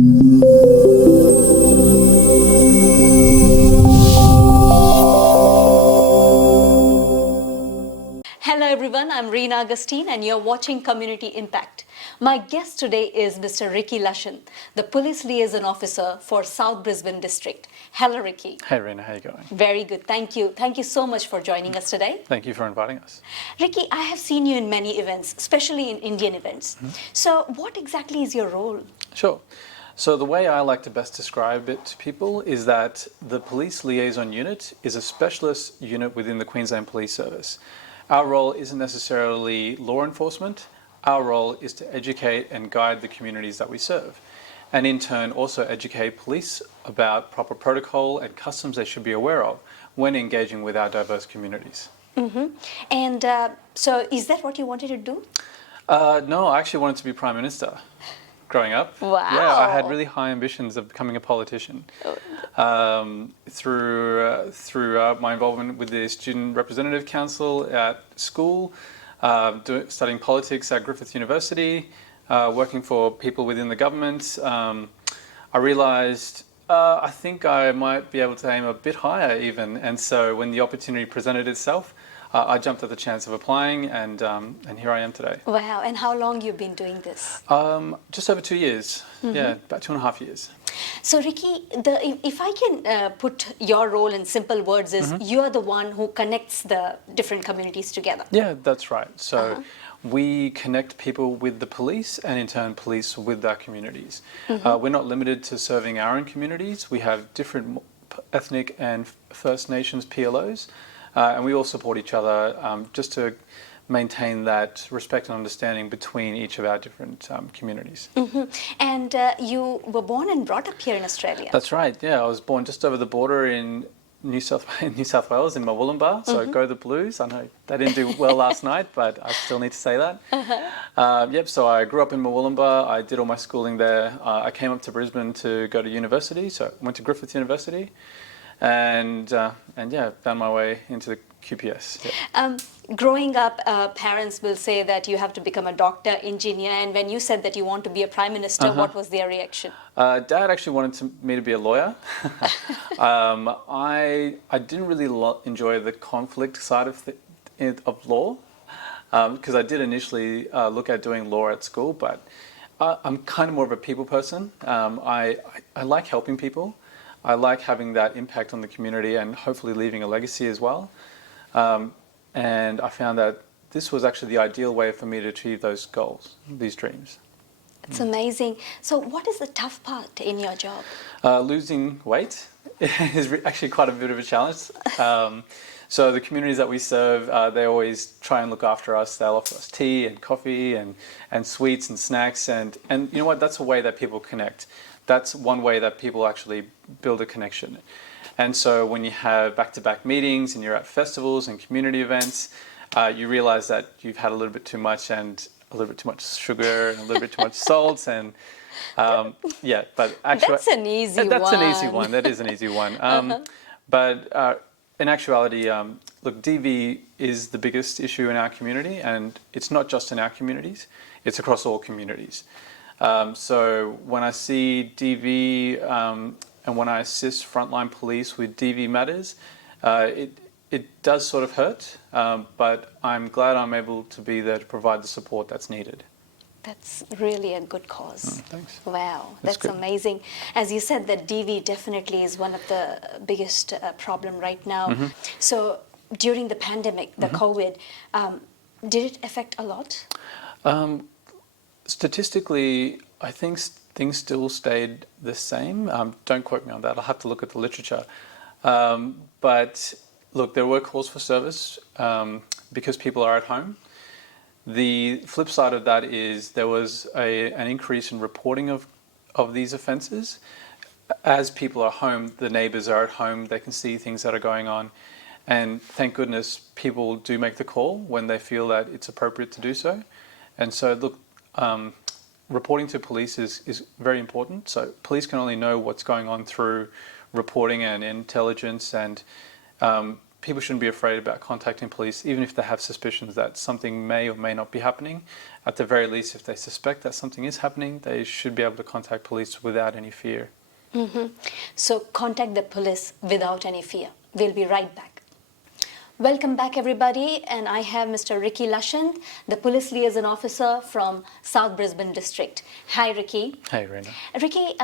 Hello everyone, I'm Reena Augustine and you're watching Community Impact. My guest today is Mr. Ricky Lushan, the Police Liaison Officer for South Brisbane District. Hello Ricky. Hey Reena, how are you going? Very good, thank you. Thank you so much for joining us today. Thank you for inviting us. Ricky, I have seen you in many events, especially in Indian events. So what exactly is your role? Sure. So the way I like to best describe it to people is that the Police Liaison Unit is a specialist unit within the Queensland Police Service. Our role isn't necessarily law enforcement. Our role is to educate and guide the communities that we serve, and in turn also educate police about proper protocol and customs they should be aware of when engaging with our diverse communities. And so is that what you wanted to do? No, I actually wanted to be Prime Minister growing up. Wow. Yeah, I had really high ambitions of becoming a politician. Through my involvement with the Student Representative Council at school, studying politics at Griffith University, working for people within the government, I realised I think I might be able to aim a bit higher even. And so when the opportunity presented itself, I jumped at the chance of applying, and here I am today. Wow, and how long you've been doing this? Just over 2 years. Yeah, about 2.5 years. So Ricky, if I can put your role in simple words, is you are the one who connects the different communities together. Yeah, that's right. So we connect people with the police, and in turn police with our communities. We're not limited to serving our own communities. We have different ethnic and First Nations PLOs, and we all support each other just to maintain that respect and understanding between each of our different communities. And you were born and brought up here in Australia. That's right, yeah. I was born just over the border in New South Wales, in Murwillumbah, so go the Blues. I know they didn't do well last night, but I still need to say that. Yep, so I grew up in Murwillumbah. I did all my schooling there. I came up to Brisbane to go to university, so I went to Griffith University, and yeah, found my way into the QPS. Yeah. Growing up, parents will say that you have to become a doctor, engineer, and when you said that you want to be a prime minister, what was their reaction? Dad actually wanted me to be a lawyer. I didn't really enjoy the conflict side of law, because I did initially look at doing law at school, but I'm kind of more of a people person. I like helping people. I like having that impact on the community and hopefully leaving a legacy as well. And I found that this was actually the ideal way for me to achieve those goals, these dreams. It's amazing. So what is the tough part in your job? Losing weight is actually quite a bit of a challenge. So the communities that we serve, they always try and look after us. They'll offer us tea and coffee and sweets and snacks. And you know what? That's a way that people connect. That's one way that people actually build a connection. And so when you have back-to-back meetings and you're at festivals and community events, you realize that you've had a little bit too much, and a little bit too much sugar and a little bit too much salt, and yeah, but actually that's an easy one. That's an easy one. That is an easy one. But in actuality, look, DV is the biggest issue in our community, and it's not just in our communities; it's across all communities. So when I see DV and when I assist frontline police with DV matters, it does sort of hurt, but I'm glad I'm able to be there to provide the support that's needed. That's really a good cause. Thanks. Wow, That's that's good. Amazing. As you said, that DV definitely is one of the biggest problem right now. So during the pandemic, the COVID, did it affect a lot? Statistically, I think things still stayed the same. Don't quote me on that. I'll have to look at the literature. But look, there were calls for service because people are at home. The flip side of that is there was an increase in reporting of these offences. As people are home, the neighbours are at home, they can see things that are going on. And thank goodness people do make the call when they feel that it's appropriate to do so. And so look, reporting to police is very important. So police can only know what's going on through reporting and intelligence, and people shouldn't be afraid about contacting police, even if they have suspicions that something may or may not be happening. At the very least, if they suspect that something is happening, they should be able to contact police without any fear. So contact the police without any fear. We'll be right back. Welcome back, everybody, and I have Mr. Ricky Lashan, the police liaison officer from South Brisbane District. Hi, Ricky. Hey, Reena. Ricky,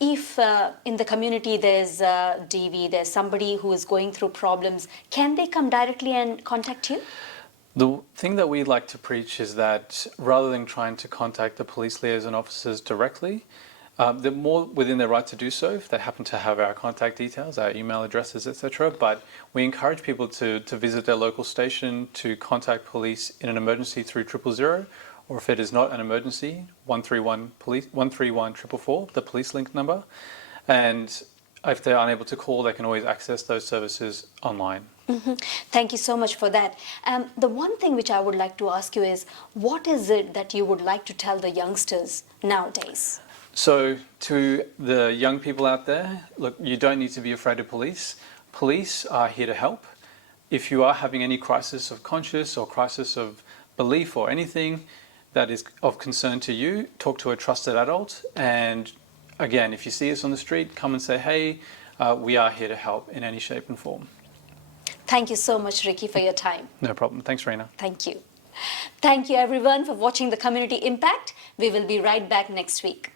if in the community there's DV, there's somebody who is going through problems, can they come directly and contact you? The thing that we like to preach is that rather than trying to contact the police liaison officers directly, they're more within their right to do so if they happen to have our contact details, our email addresses, etc. But we encourage people to visit their local station, to contact police in an emergency through 000, or if it is not an emergency, 131 police, 131 444, the police link number. And if they're unable to call, they can always access those services online. Thank you so much for that. The one thing which I would like to ask you is, what is it that you would like to tell the youngsters nowadays? So to the young people out there, look, you don't need to be afraid of police. Police are here to help. If you are having any crisis of conscience or crisis of belief or anything that is of concern to you, talk to a trusted adult. And again, if you see us on the street, come and say, hey, we are here to help in any shape and form. Thank you so much, Ricky, for your time. No problem. Thanks, Reena. Thank you. Thank you, everyone, for watching the Community Impact. We will be right back next week.